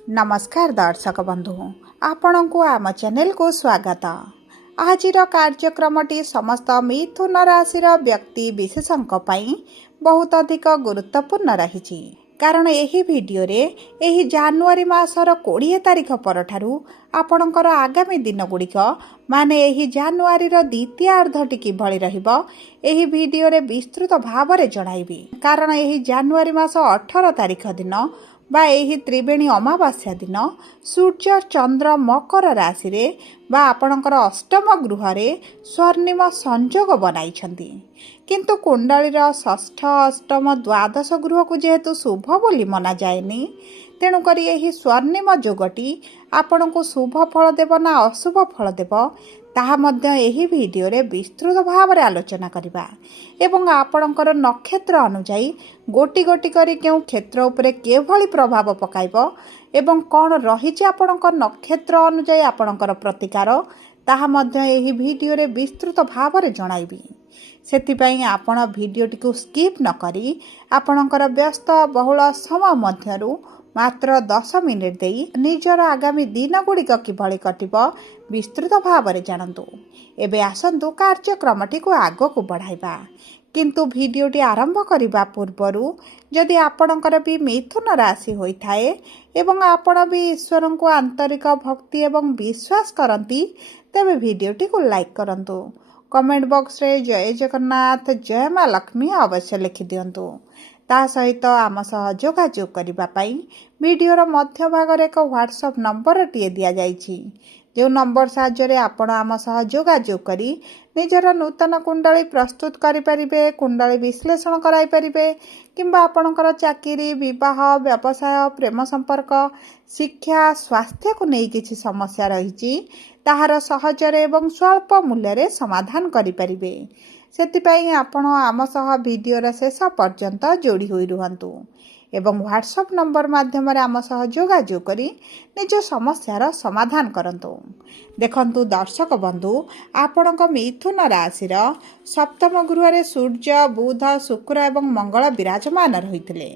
नमस्कार दर्शक बंधु आपण को आम चैनल को स्वागत। आज कार्यक्रमटी समस्त मिथुन राशि व्यक्ति विशेषों बहुत अधिक गुरुत्वपूर्ण रही कारण यही वीडियो रे यही जनवरी मासर 20 तारिख परठारु आपणकर आगामी दिन गुड़िक माने यही जनवरी द्वितीय अर्धटी किभଳି रहिबो यही वीडियो रे विस्तृत भाव में जणाइबी। कारण यही जनवरी मास 18 तारिख दिन बा यही त्रिवेणी अमावास्या दिन सूर्य चंद्र मकर राशि रे बा आपणकर अष्टम गृह रे स्वर्णिम संयोग बनाइछंती। किंतु कुंडलीर षष्ठ अष्टम द्वादश गृह को जेहेतु शुभ बोली मना जाएनी तेणुक यही स्वर्णिम जोगटी आपण को शुभ फल देव ना अशुभ फल देव ताहा मध्य एही वीडियो रे विस्तृत भाव में आलोचना करिबा एवं आपणकर नक्षत्र अनुसायी गोटी गोटी करी केउ क्षेत्र उपरे केभली प्रभाव पकाइबो एवं कौन रहिछि आपणकर नक्षत्र अनुसायी आपणकर प्रतिकार ताहा मध्य एही वीडियो रे विस्तृत भाव में जणाइबी। सेथिपई आपण वीडियोटी को स्किप न करी आपणकर व्यस्त बहुल समय मध्यरु मात्र 10 मिनिट देई निजर आगामी दिन गुड़िक किभଳି कटिबो विस्तृत भाव में जानतु। एबे आसंतु कार्यक्रमटी को आगो को बढ़ाइबा किंतु वीडियोटी आरंभ करिबा पूर्वरु जदि आपणकर भी मिथुन राशि होइथाए एवं आपण भी ईश्वर को आंतरिक भक्ति एवं विश्वास करंती तेबे वीडियोटी को लाइक करंतु। कमेंट बॉक्स रे जय जगन्नाथ जय मां लक्ष्मी अवश्य लिखि दियंतु। ता सहित आम सह जोगाजोग करिबा पई वीडियोर मध्य भाग रे एक व्हाट्सएप नंबर टिए दिया जाइछि जो नंबर साहाय्य आपण आम सह जोगाजोग करी निजर नूतन कुंडली प्रस्तुत करि परिबे कुंडली विश्लेषण कराई परिबे किंबा आपणकर चाकरी विवाह व्यवसाय प्रेम संपर्क शिक्षा स्वास्थ्य को नहीं किछि समस्या रहिछि ताहार सहजरे एवं स्वल्प मूल्य रे समाधान करि परिबे। सेतिपई आपण आम सह वीडियोर शेष पर्यंत जोड़ी होई रुहंतु एवं व्हाट्सएप नंबर माध्यम आम सह जोगाजोग करी निज समस्यार समाधान करंतु। देखंतु दर्शक बंधु आपणक मिथुन राशि सप्तम गृह रे सूर्य बुध शुक्र एवं मंगल विराजमान रहिथिले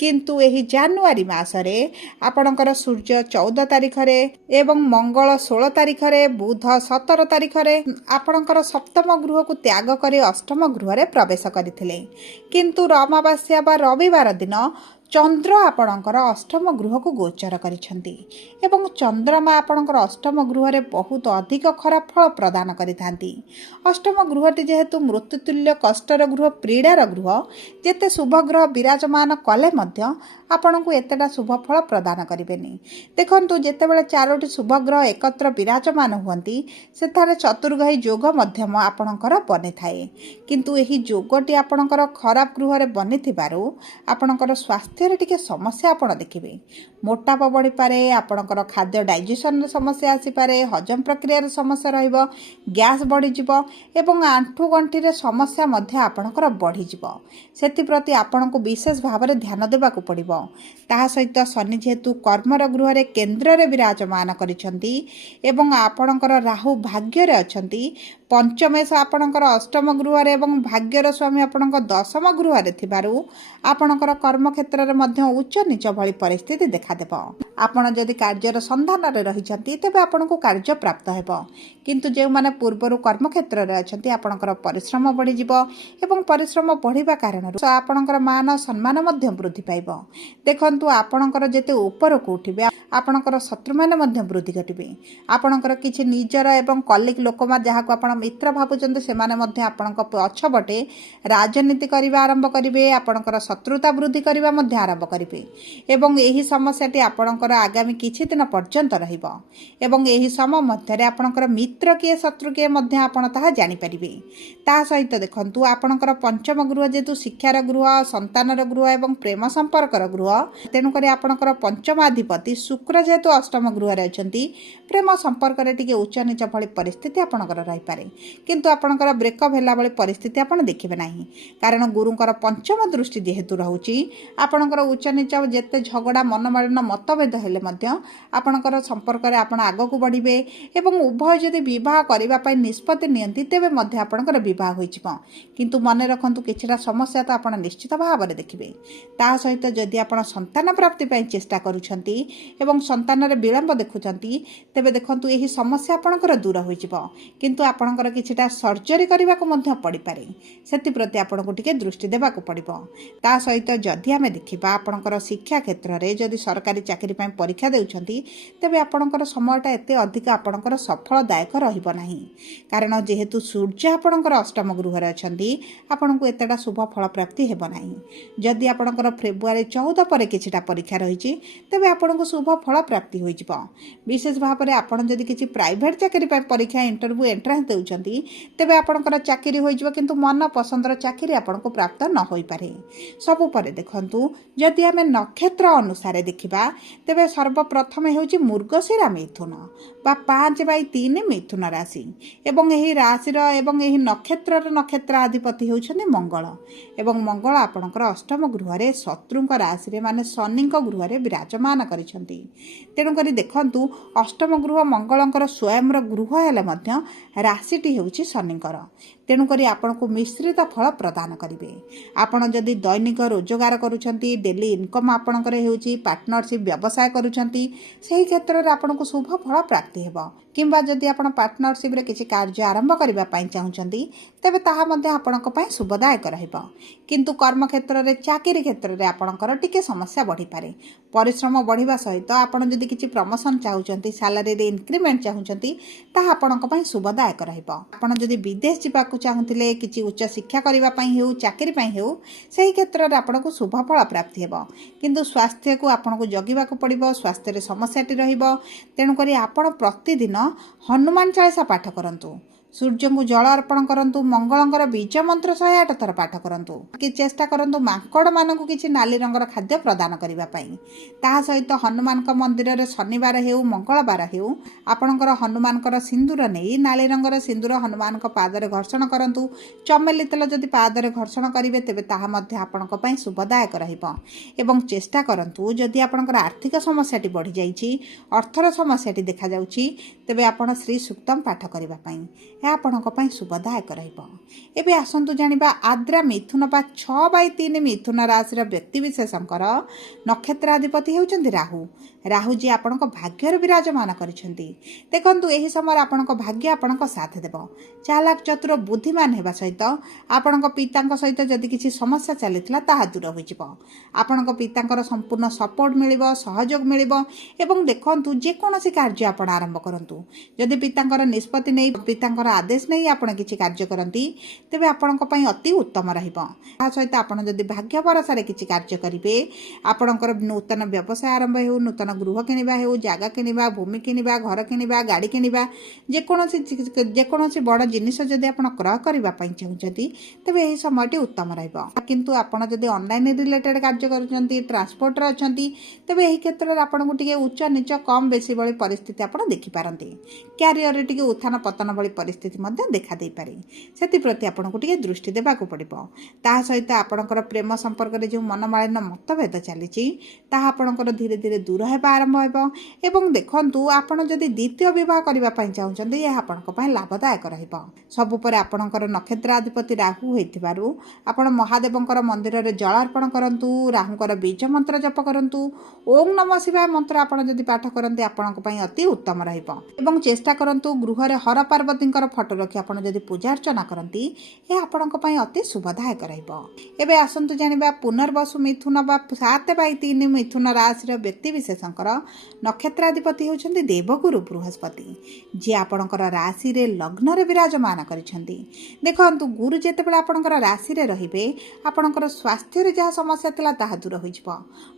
किंतु एही जनवरी मासरे आपणकर सूर्य 14 तारिख रे एवं मंगल 16 तारिख रे बुध 17 तारिख रे आपणकर सप्तम गृह को त्याग करी अष्टम गृह रे प्रवेश करथिले किंतु अमावास्या बा रविवार दिन चंद्र आपणकर अष्टम गृह को गोचर करिसेंती एवं चंद्रमा आपणकर अष्टम गृह रे बहुत अधिक खराब फल प्रदान करिथांती। अष्टम गृहटी जेहेतु मृत्युतुल्य कष्टर गृह पीड़ार गृह जेते शुभ ग्रह विराजमान कले मध्य आपण को एतेटा शुभ फल प्रदान करिबेनी। देखंतु जेतेबेले चारोटी शुभ ग्रह एकत्र विराजमान हुअंती सेथारे चतुर्ग्रही जोग मध्यम आपणकर बनि थाए किंतु एही जोगटी आपणकर खराब गृह रे बनिथिबारु आपणकर स्वास्थ्य रे टिके समस्या आपण देखिबे। मोटापा बढ़ी पारे आपणकर खाद्य डाइजेशन रे समस्या आसी पारे हजम प्रक्रिया रे समस्या रहिबो गैस बढ़ी जिवो एवं आंठु गंठी रे समस्या मध्य आपणकर बढ़ी जिवो सेति प्रति आपण को विशेष भाव रे ध्यान देबा को पड़िबो। ताहा सहित शनि जेहेतु कर्मर गृह रे केंद्र रे विराजमान करिसंती एवं आपणकर राहु भाग्य रे अछंती पंचमेश आपणकर अष्टम गृह रे एवं भाग्यर स्वामी आपणकर दशम गृह रे थिबारु आपणकर कर्म क्षेत्र रे मध्य उच्च नीच भली परिस्थिति देखा देबो। आपण जदि कार्यर संधान रे रहिसंती तबे आपण को कार्य प्राप्त हेबो किंतु जे माने पूर्वरु कर्म क्षेत्र रे अछंती आपणकर परिश्रम बढ़ी जिवो एवं परिश्रम बढ़िबा कारण आपणकर मान सम्मान मध्य वृद्धि पाइबो। देखंतु आपणकर जेते ऊपर को उठिबे आपणकर शत्रु माने मध्य वृद्धि घटिबे। आपणकर किछि निजर एवं कलिक लोकमा जहा को आपण मित्र भाबुचंत से माने मध्य आपणक पछबटे राजनीति करिबा आरंभ करिवे आपणकर शत्रुता वृद्धि करिबा मध्य आरंभ करिवे एवं एही समस्याटी आपणकर आगामी किछि दिन पर्यंत रहिबो एवं एही समय मध्यरे आपणकर मित्र के शत्रु के मध्य आपण ताहा जानि परिबे। ता सहित देखंतु आपणकर पंचम गृह जेतु शिक्षार गृह संतानर गृह एवं प्रेम संपर्कर गृह तेणु करी आपणकर पंचमाधिपति शुक्र जेतु अष्टम गृह रे अछंती प्रेम संपर्क रे टिके उच्च नीच भली परिस्थिति आपणकर रहि पारे किंतु आपणकर ब्रेकअप होला भली परिस्थिति आपण देखिबे नाही कारण गुरुंकर पंचम दृष्टि जेहेतु रहउची आपणकर उच्च नीच जेते झगड़ा मनमालिन्य मतभेद हेले मध्य आपणकर संपर्क रे आपण आगो को बढ़िबे एवं उभय जदि विवाह करिबा पई निष्पत्ति नियंती तेबे मध्य आपणकर विवाह होइछिबो किंतु मने रखंतु किछटा समस्या तो आपण निश्चित भाव में देखिबे। ता सहित जदि आपण संतान प्राप्ति पई चेष्टा करूछंती ଏବଂ ସନ୍ତାନରେ ବିଳମ୍ବ ଦେଖୁଛନ୍ତି ତେବେ ଦେଖନ୍ତୁ ଏହି ସମସ୍ୟା ଆପଣଙ୍କର ଦୂର ହୋଇଯିବ। କିନ୍ତୁ ଆପଣଙ୍କର କିଛିଟା ସର୍ଜରୀ କରିବାକୁ ମଧ୍ୟ ପଡ଼ିପାରେ। ସେଥିପ୍ରତି ଆପଣଙ୍କୁ ଟିକେ ଦୃଷ୍ଟି ଦେବାକୁ ପଡ଼ିବ। ତା ସହିତ ଯଦି ଆମେ ଦେଖିବା ଆପଣଙ୍କର ଶିକ୍ଷା କ୍ଷେତ୍ରରେ ଯଦି ସରକାରୀ ଚାକିରି ପାଇଁ ପରୀକ୍ଷା ଦେଉଛନ୍ତି ତେବେ ଆପଣଙ୍କର ସମୟଟା ଏତେ ଅଧିକ ଆପଣଙ୍କର ସଫଳଦାୟକ ରହିବ ନାହିଁ। କାରଣ ଯେହେତୁ ସୂର୍ଯ୍ୟ ଆପଣଙ୍କର ଅଷ୍ଟମ ଗୃହରେ ଅଛନ୍ତି ଆପଣଙ୍କୁ ଏତେଟା ଶୁଭ ଫଳ ପ୍ରାପ୍ତି ହେବ ନାହିଁ। ଯଦି ଆପଣଙ୍କର ଫେବୃଆରୀ 14 ପରେ କିଛିଟା ପରୀକ୍ଷା ରହିଛି ତେବେ ଆପଣଙ୍କୁ ଶୁଭ ଫଳ ପ୍ରାପ୍ତି ହୋଇଯିବ। ବିଶେଷ ଭାବରେ ଆପଣ ଯଦି କିଛି ପ୍ରାଇଭେଟ୍ ଚାକିରି ପାଇଁ ପରୀକ୍ଷା ଇଣ୍ଟରଭ୍ୟୁ ଏଣ୍ଟ୍ରାନ୍ସ ଦେଉଛନ୍ତି ତେବେ ଆପଣଙ୍କର ଚାକିରି ହୋଇଯିବ, କିନ୍ତୁ ମନ ପସନ୍ଦର ଚାକିରି ଆପଣଙ୍କୁ ପ୍ରାପ୍ତ ନ ହୋଇପାରେ। ସବୁ ପରେ ଦେଖନ୍ତୁ ଯଦି ଆମେ ନକ୍ଷତ୍ର ଅନୁସାରେ ଦେଖିବା ତେବେ ସର୍ବପ୍ରଥମେ ହେଉଛି ମୃଗଶିରା ମିଥୁନ ବା 5/3 ମିଥୁନ ରାଶି ଏବଂ ଏହି ରାଶିର ଏବଂ ଏହି ନକ୍ଷତ୍ରର ନକ୍ଷତ୍ରାଧିପତି ହେଉଛନ୍ତି ମଙ୍ଗଳ ଏବଂ ମଙ୍ଗଳ ଆପଣଙ୍କର ଅଷ୍ଟମ ଗୃହରେ ଶତ୍ରୁଙ୍କ ରାଶିରେ ମାନେ ଶନିଙ୍କ ଗୃହରେ ବିରାଜମାନ କରିଛନ୍ତି। ତେଣୁକରି ଦେଖନ୍ତୁ ଅଷ୍ଟମ ଗୃହ ମଙ୍ଗଳଙ୍କର ସ୍ୱୟଂର ଗୃହ ହେଲେ ମଧ୍ୟ ରାଶିଟି ହେଉଛି ଶନିଙ୍କର। ତେଣୁକରି ଆପଣଙ୍କୁ ମିଶ୍ରିତ ଫଳ ପ୍ରଦାନ କରିବେ। ଆପଣ ଯଦି ଦୈନିକ ରୋଜଗାର କରୁଛନ୍ତି, ଡେଲି ଇନକମ୍ ଆପଣଙ୍କର ହେଉଛି, ପାର୍ଟନରସିପ୍ ବ୍ୟବସାୟ କରୁଛନ୍ତି, ସେହି କ୍ଷେତ୍ରରେ ଆପଣଙ୍କୁ ଶୁଭ ଫଳ ପ୍ରାପ୍ତି ହେବ। କିମ୍ବା ଯଦି ଆପଣ ପାର୍ଟନରସିପ୍ରେ କିଛି କାର୍ଯ୍ୟ ଆରମ୍ଭ କରିବା ପାଇଁ ଚାହୁଁଛନ୍ତି ତେବେ ତାହା ମଧ୍ୟ ଆପଣଙ୍କ ପାଇଁ ଶୁଭଦାୟକ ରହିବ। କିନ୍ତୁ କର୍ମକ୍ଷେତ୍ରରେ ଚାକିରି କ୍ଷେତ୍ରରେ ଆପଣଙ୍କର ଟିକେ ସମସ୍ୟା ବଢ଼ିପାରେ। ପରିଶ୍ରମ ବଢ଼ିବା ସହିତ ଆପଣ ଯଦି କିଛି ପ୍ରମୋସନ୍ ଚାହୁଁଛନ୍ତି, ସାଲାରୀରେ ଇନକ୍ରିମେଣ୍ଟ ଚାହୁଁଛନ୍ତି ତାହା ଆପଣଙ୍କ ପାଇଁ ଶୁଭଦାୟକ ରହିବ। ଆପଣ ଯଦି ବିଦେଶ ଯିବାକୁ ଚାହୁଁଥିଲେ, କିଛି ଉଚ୍ଚ ଶିକ୍ଷା କରିବା ପାଇଁ ହେଉ, ଚାକିରି ପାଇଁ ହେଉ, ସେହି କ୍ଷେତ୍ରରେ ଆପଣଙ୍କୁ ଶୁଭ ଫଳ ପ୍ରାପ୍ତି ହେବ। କିନ୍ତୁ ସ୍ୱାସ୍ଥ୍ୟକୁ ଆପଣଙ୍କୁ ଜଗିବାକୁ ପଡ଼ିବ, ସ୍ୱାସ୍ଥ୍ୟରେ ସମସ୍ୟାଟି ରହିବ। ତେଣୁକରି ଆପଣ ପ୍ରତିଦିନ ହନୁମାନ ଚାଳିଶା ପାଠ କରନ୍ତୁ, ସୂର୍ଯ୍ୟଙ୍କୁ ଜଳ ଅର୍ପଣ କରନ୍ତୁ, ମଙ୍ଗଳଙ୍କର ବୀଜ ମନ୍ତ୍ର 108 ଥର ପାଠ କରନ୍ତୁ। ଚେଷ୍ଟା କରନ୍ତୁ ମାଙ୍କଡ଼ମାନଙ୍କୁ କିଛି ନାଲି ରଙ୍ଗର ଖାଦ୍ୟ ପ୍ରଦାନ କରିବା ପାଇଁ। ତାହା ସହିତ ହନୁମାନଙ୍କ ମନ୍ଦିରରେ ଶନିବାର ହେଉ ମଙ୍ଗଳବାର ହେଉ ଆପଣଙ୍କର ହନୁମାନଙ୍କର ସିନ୍ଦୁର ନେଇ ନାଲି ରଙ୍ଗର ସିନ୍ଦୁର ହନୁମାନଙ୍କ ପାଦରେ ଘର୍ଷଣ କରନ୍ତୁ। ଚମେଲି ତେଲ ଯଦି ପାଦରେ ଘର୍ଷଣ କରିବେ ତେବେ ତାହା ମଧ୍ୟ ଆପଣଙ୍କ ପାଇଁ ଶୁଭଦାୟକ ରହିବ। ଏବଂ ଚେଷ୍ଟା କରନ୍ତୁ ଯଦି ଆପଣଙ୍କର ଆର୍ଥିକ ସମସ୍ୟାଟି ବଢ଼ିଯାଇଛି, ଅର୍ଥର ସମସ୍ୟାଟି ଦେଖାଯାଉଛି ତେବେ ଆପଣ ଶ୍ରୀ ସୁକ୍ତମ ପାଠ କରିବା ପାଇଁ। ଏହା ଆପଣଙ୍କ ପାଇଁ ଶୁଭଦାୟକ ରହିବ। ଏବେ ଆସନ୍ତୁ ଜାଣିବା ଆଦ୍ରା ମିଥୁନ ବା 6/3 ମିଥୁନ ରାଶିର ବ୍ୟକ୍ତିବିଶେଷଙ୍କର ନକ୍ଷତ୍ରାଧିପତି ହେଉଛନ୍ତି ରାହୁ। ରାହୁ ଯିଏ ଆପଣଙ୍କ ଭାଗ୍ୟରେ ବିରାଜମାନ କରିଛନ୍ତି। ଦେଖନ୍ତୁ ଏହି ସମୟରେ ଆପଣଙ୍କ ଭାଗ୍ୟ ଆପଣଙ୍କ ସାଥ ଦେବ। ଚାଲାକ ଚତୁର ବୁଦ୍ଧିମାନ ହେବା ସହିତ ଆପଣଙ୍କ ପିତାଙ୍କ ସହିତ ଯଦି କିଛି ସମସ୍ୟା ଚାଲିଥିଲା ତାହା ଦୂର ହୋଇଯିବ। ଆପଣଙ୍କ ପିତାଙ୍କର ସମ୍ପୂର୍ଣ୍ଣ ସପୋର୍ଟ ମିଳିବ, ସହଯୋଗ ମିଳିବ। ଏବଂ ଦେଖନ୍ତୁ ଯେକୌଣସି କାର୍ଯ୍ୟ ଆପଣ ଆରମ୍ଭ କରନ୍ତୁ, ଯଦି ପିତାଙ୍କର ନିଷ୍ପତ୍ତି ନେଇ ପିତାଙ୍କର ଆଦେଶ ନେଇ ଆପଣ କିଛି କାର୍ଯ୍ୟ କରନ୍ତି ତେବେ ଆପଣଙ୍କ ପାଇଁ ଅତି ଉତ୍ତମ ରହିବ। ତା ସହିତ ଆପଣ ଯଦି ଭାଗ୍ୟ ଭରସାରେ କିଛି କାର୍ଯ୍ୟ କରିବେ, ଆପଣଙ୍କର ନୂତନ ବ୍ୟବସାୟ ଆରମ୍ଭ ହେଉ, ନୂତନ ଗୃହ କିଣିବା ହେଉ, ଜାଗା କିଣିବା, ଭୂମି କିଣିବା, ଘର କିଣିବା, ଗାଡ଼ି କିଣିବା, ଯେକୌଣସି ବଡ଼ ଜିନିଷ ଯଦି ଆପଣ କ୍ରୟ କରିବା ପାଇଁ ଚାହୁଁଛନ୍ତି ତେବେ ଏହି ସମୟଟି ଉତ୍ତମ ରହିବ। କିନ୍ତୁ ଆପଣ ଯଦି ଅନଲାଇନ୍ ରିଲେଟେଡ୍ କାର୍ଯ୍ୟ କରୁଛନ୍ତି, ଟ୍ରାନ୍ସପୋର୍ଟରେ ଅଛନ୍ତି ତେବେ ଏହି କ୍ଷେତ୍ରରେ ଆପଣଙ୍କୁ ଟିକେ ଉଚ୍ଚ ନିଚ କମ୍ ବେଶୀ ଭଳି ପରିସ୍ଥିତି ଆପଣ ଦେଖିପାରନ୍ତି। କ୍ୟାରିୟରରେ ଟିକେ ଉତ୍ଥାନ ପତନ ଭଳି ପରିସ୍ଥିତି ମଧ୍ୟ ଦେଖାଦେଇପାରେ। ସେଥିପ୍ରତି ଆପଣଙ୍କୁ ଟିକେ ଦୃଷ୍ଟି ଦେବାକୁ ପଡ଼ିବ। ତାହା ସହିତ ଆପଣଙ୍କର ପ୍ରେମ ସମ୍ପର୍କରେ ଯେଉଁ ମନମାଳିନ୍ୟ ମତଭେଦ ଚାଲିଛି ତାହା ଆପଣଙ୍କର ଧୀରେ ଧୀରେ ଦୂର ହେବା ଆରମ୍ଭ ହେବ। ଏବଂ ଦେଖନ୍ତୁ ଆପଣ ଯଦି ଦ୍ୱିତୀୟ ବିବାହ କରିବା ପାଇଁ ଚାହୁଁଛନ୍ତି ଏହା ଆପଣଙ୍କ ପାଇଁ ଲାଭଦାୟକ ରହିବ। ସବୁ ପରେ ଆପଣଙ୍କର ନକ୍ଷତ୍ରାଧିପତି ରାହୁ ହୋଇଥିବାରୁ ଆପଣ ମହାଦେବଙ୍କର ମନ୍ଦିରରେ ଜଳ ଅର୍ପଣ କରନ୍ତୁ, ରାହୁଙ୍କର ବୀଜ ମନ୍ତ୍ର ଜପ କରନ୍ତୁ। ଓಂ ନମଃ ଶିବାୟ ମନ୍ତ୍ର ଆପଣ ଯଦି ପାଠ କରନ୍ତି ଆପଣଙ୍କ ପାଇଁ ଅତି ଉତ୍ତମ ରହିବ। ଏବଂ ଚେଷ୍ଟା କରନ୍ତୁ ଗୃହରେ ହର ପାର୍ବତୀଙ୍କର ଫଟୋ ରଖି ଆପଣ ଯଦି ପୂଜା ଅର୍ଚ୍ଚନା କରନ୍ତି ଏହା ଆପଣଙ୍କ ପାଇଁ ଅତି ଶୁଭଦାୟକ ରହିବ। ଏବେ ଆସନ୍ତୁ ଜାଣିବା ପୁନର୍ବସୁ ମିଥୁନ ବା 7/3 ମିଥୁନ ରାଶିର ବ୍ୟକ୍ତିବିଶେଷଙ୍କର ନକ୍ଷତ୍ରାଧିପତି ହେଉଛନ୍ତି ଦେବଗୁରୁ ବୃହସ୍ପତି, ଯିଏ ଆପଣଙ୍କର ରାଶିରେ ଲଗ୍ନରେ ବିରାଜମାନ କରିଛନ୍ତି। ଦେଖନ୍ତୁ ଗୁରୁ ଯେତେବେଳେ ଆପଣଙ୍କର ରାଶିରେ ରହିବେ ଆପଣଙ୍କର ସ୍ୱାସ୍ଥ୍ୟରେ ଯାହା ସମସ୍ୟା ଥିଲା ତାହା ଦୂର ହୋଇଯିବ।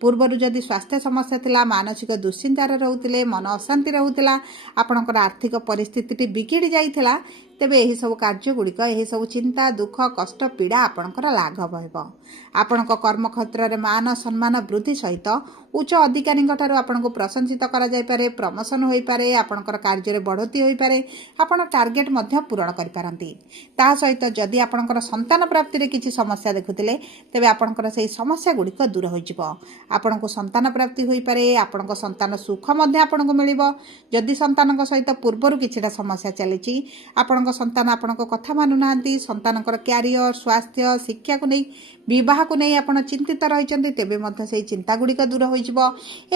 ପୂର୍ବରୁ ଯଦି ସ୍ୱାସ୍ଥ୍ୟ ସମସ୍ୟା ଥିଲା, ମାନସିକ ଦୁଶ୍ଚିନ୍ତାରେ ରହୁଥିଲେ, ମନ ଅଶାନ୍ତି ରହୁଥିଲା, ଆପଣଙ୍କର ଆର୍ଥିକ ପରିସ୍ଥିତିଟି ବିଗିଡ଼ି ଯାଇଥିଲା ତେବେ ଏହିସବୁ କାର୍ଯ୍ୟଗୁଡ଼ିକ, ଏହିସବୁ ଚିନ୍ତା, ଦୁଃଖ, କଷ୍ଟ, ପୀଡ଼ା ଆପଣଙ୍କର ଲାଘବ ହେବ। ଆପଣଙ୍କ କର୍ମକ୍ଷେତ୍ରରେ ମାନ ସମ୍ମାନ ବୃଦ୍ଧି ସହିତ ଉଚ୍ଚ ଅଧିକାରୀଙ୍କଠାରୁ ଆପଣଙ୍କୁ ପ୍ରଶଂସିତ କରାଯାଇପାରେ, ପ୍ରମୋସନ୍ ହୋଇପାରେ, ଆପଣଙ୍କର କାର୍ଯ୍ୟରେ ବଢ଼ୋତ୍ତି ହୋଇପାରେ, ଆପଣ ଟାର୍ଗେଟ୍ ମଧ୍ୟ ପୂରଣ କରିପାରନ୍ତି। ତା ସହିତ ଯଦି ଆପଣଙ୍କର ସନ୍ତାନ ପ୍ରାପ୍ତିରେ କିଛି ସମସ୍ୟା ଦେଖୁଥିଲେ ତେବେ ଆପଣଙ୍କର ସେହି ସମସ୍ୟା ଗୁଡ଼ିକ ଦୂର ହୋଇଯିବ। ଆପଣଙ୍କୁ ସନ୍ତାନ ପ୍ରାପ୍ତି ହୋଇପାରେ, ଆପଣଙ୍କ ସନ୍ତାନ ସୁଖ ମଧ୍ୟ ଆପଣଙ୍କୁ ମିଳିବ। ଯଦି ସନ୍ତାନଙ୍କ ସହିତ ପୂର୍ବରୁ କିଛିଟା ସମସ୍ୟା ଚାଲିଛି, ଆପଣଙ୍କ ସନ୍ତାନ ଆପଣଙ୍କ କଥା ମାନୁନାହାନ୍ତି, ସନ୍ତାନଙ୍କର କ୍ୟାରିୟର, ସ୍ୱାସ୍ଥ୍ୟ, ଶିକ୍ଷାକୁ ନେଇ ବିବାହକୁ ନେଇ ଆପଣ ଚିନ୍ତିତ ରହିଛନ୍ତି ତେବେ ମଧ୍ୟ ସେହି ଚିନ୍ତାଗୁଡ଼ିକ ଦୂର ହୋଇଯିବ।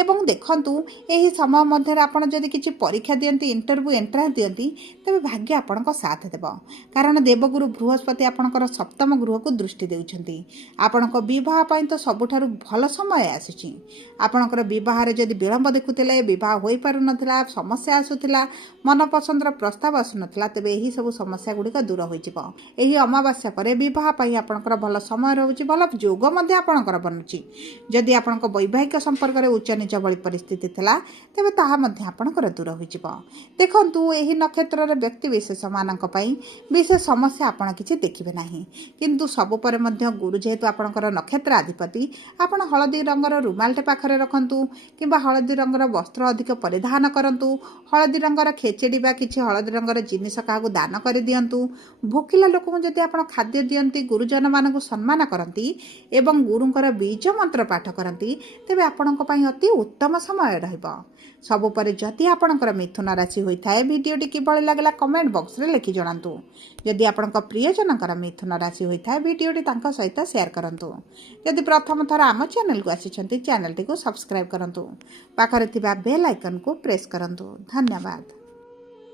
ଏବଂ ଦେଖନ୍ତୁ, ଏହି ସମୟ ମଧ୍ୟରେ ଆପଣ ଯଦି କିଛି ପରୀକ୍ଷା ଦିଅନ୍ତି, ଇଣ୍ଟରଭ୍ୟୁ ଏଣ୍ଟ୍ରାନ୍ସ ଦିଅନ୍ତି, ତେବେ ଭାଗ୍ୟ ଆପଣଙ୍କ ସାଥ ଦେବ। କାରଣ ଦେବଗୁରୁ ବୃହସ୍ପତି ଆପଣଙ୍କର ସପ୍ତମ ଗୃହକୁ ଦୃଷ୍ଟି ଦେଉଛନ୍ତି। ଆପଣଙ୍କ ବିବାହ ପାଇଁ ତ ସବୁଠାରୁ ଭଲ ସମୟ ଆସୁଛି। ଆପଣଙ୍କର ବିବାହରେ ଯଦି ବିଳମ୍ବ ଦେଖୁଥିଲେ, ବିବାହ ହୋଇପାରୁନଥିଲା, ସମସ୍ୟା ଆସୁଥିଲା, ମନପସନ୍ଦର ପ୍ରସ୍ତାବ ଆସୁନଥିଲା, ତେବେ ଏହି ସବୁ ସମସ୍ୟା ଗୁଡ଼ିକ ଦୂର ହୋଇଯିବ। ଏହି ଅମାବାସ୍ୟା ପରେ ବିବାହ ପାଇଁ ଆପଣଙ୍କର ଭଲ ସମୟ ରହୁଛି, ଭଲ ଯୋଗ ମଧ୍ୟ ଆପଣଙ୍କର ବନୁଛି। ଯଦି ଆପଣଙ୍କ ବୈବାହିକ ସମ୍ପର୍କରେ ଉଚ୍ଚ ନିଚ ଭଳି ପରିସ୍ଥିତି ଥିଲା, ତେବେ ତାହା ମଧ୍ୟ ଆପଣଙ୍କର ଦୂର ହୋଇଯିବ। ଦେଖନ୍ତୁ, ଏହି ନକ୍ଷତ୍ରର ବ୍ୟକ୍ତିବିଶେଷମାନଙ୍କ ପାଇଁ ବିଶେଷ ସମସ୍ୟା ଆପଣ କିଛି ଦେଖିବେ ନାହିଁ। କିନ୍ତୁ ସବୁ ପରେ ମଧ୍ୟ ଗୁରୁ ଯେହେତୁ ଆପଣଙ୍କର ନକ୍ଷତ୍ର ଅଧିପତି, ଆପଣ ହଳଦୀ ରଙ୍ଗର ରୁମାଲଟେ ପାଖରେ ରଖନ୍ତୁ କିମ୍ବା ହଳଦୀ ରଙ୍ଗର ବସ୍ତ୍ର ଅଧିକ ପରିଧାନ କରନ୍ତୁ। ହଳଦୀ ରଙ୍ଗର ଖେଚେଡ଼ି ବା କିଛି ହଳଦୀ ରଙ୍ଗର ଜିନିଷ କାହାକୁ ଦାନ କରିଦିଅନ୍ତୁ। ଭୋକିଲା ଲୋକଙ୍କୁ ଯଦି ଆପଣ ଖାଦ୍ୟ ଦିଅନ୍ତି, ଗୁରୁଜନମାନଙ୍କୁ ସମ୍ମାନ କରନ୍ତି ଏବଂ ଗୁରୁଙ୍କର ବୀଜ ମନ୍ତ୍ର ପାଠ କରନ୍ତି, ତେବେ ଆପଣଙ୍କ ପାଇଁ ଅତି ଉତ୍ତମ ସମୟ ରହିବ। ସବୁପରେ ଯଦି ଆପଣଙ୍କର ମିଥୁନ ରାଶି ହୋଇଥାଏ, ଭିଡ଼ିଓଟି କିଭଳି ଲାଗିଲା କମେଣ୍ଟ ବକ୍ସରେ ଲେଖି ଜଣାନ୍ତୁ। ଯଦି ଆପଣଙ୍କ ପ୍ରିୟଜନଙ୍କର ମିଥୁନ ରାଶି ହୋଇଥାଏ, ଭିଡ଼ିଓଟି ତାଙ୍କ ସହିତ ସେୟାର କରନ୍ତୁ। ଯଦି ପ୍ରଥମ ଥର ଆମ ଚ୍ୟାନେଲକୁ ଆସିଛନ୍ତି, ଚ୍ୟାନେଲଟିକୁ ସବସ୍କ୍ରାଇବ୍ କରନ୍ତୁ। ପାଖରେ ଥିବା ବେଲ୍ ଆଇକନ୍କୁ ପ୍ରେସ୍ କରନ୍ତୁ। ଧନ୍ୟବାଦ।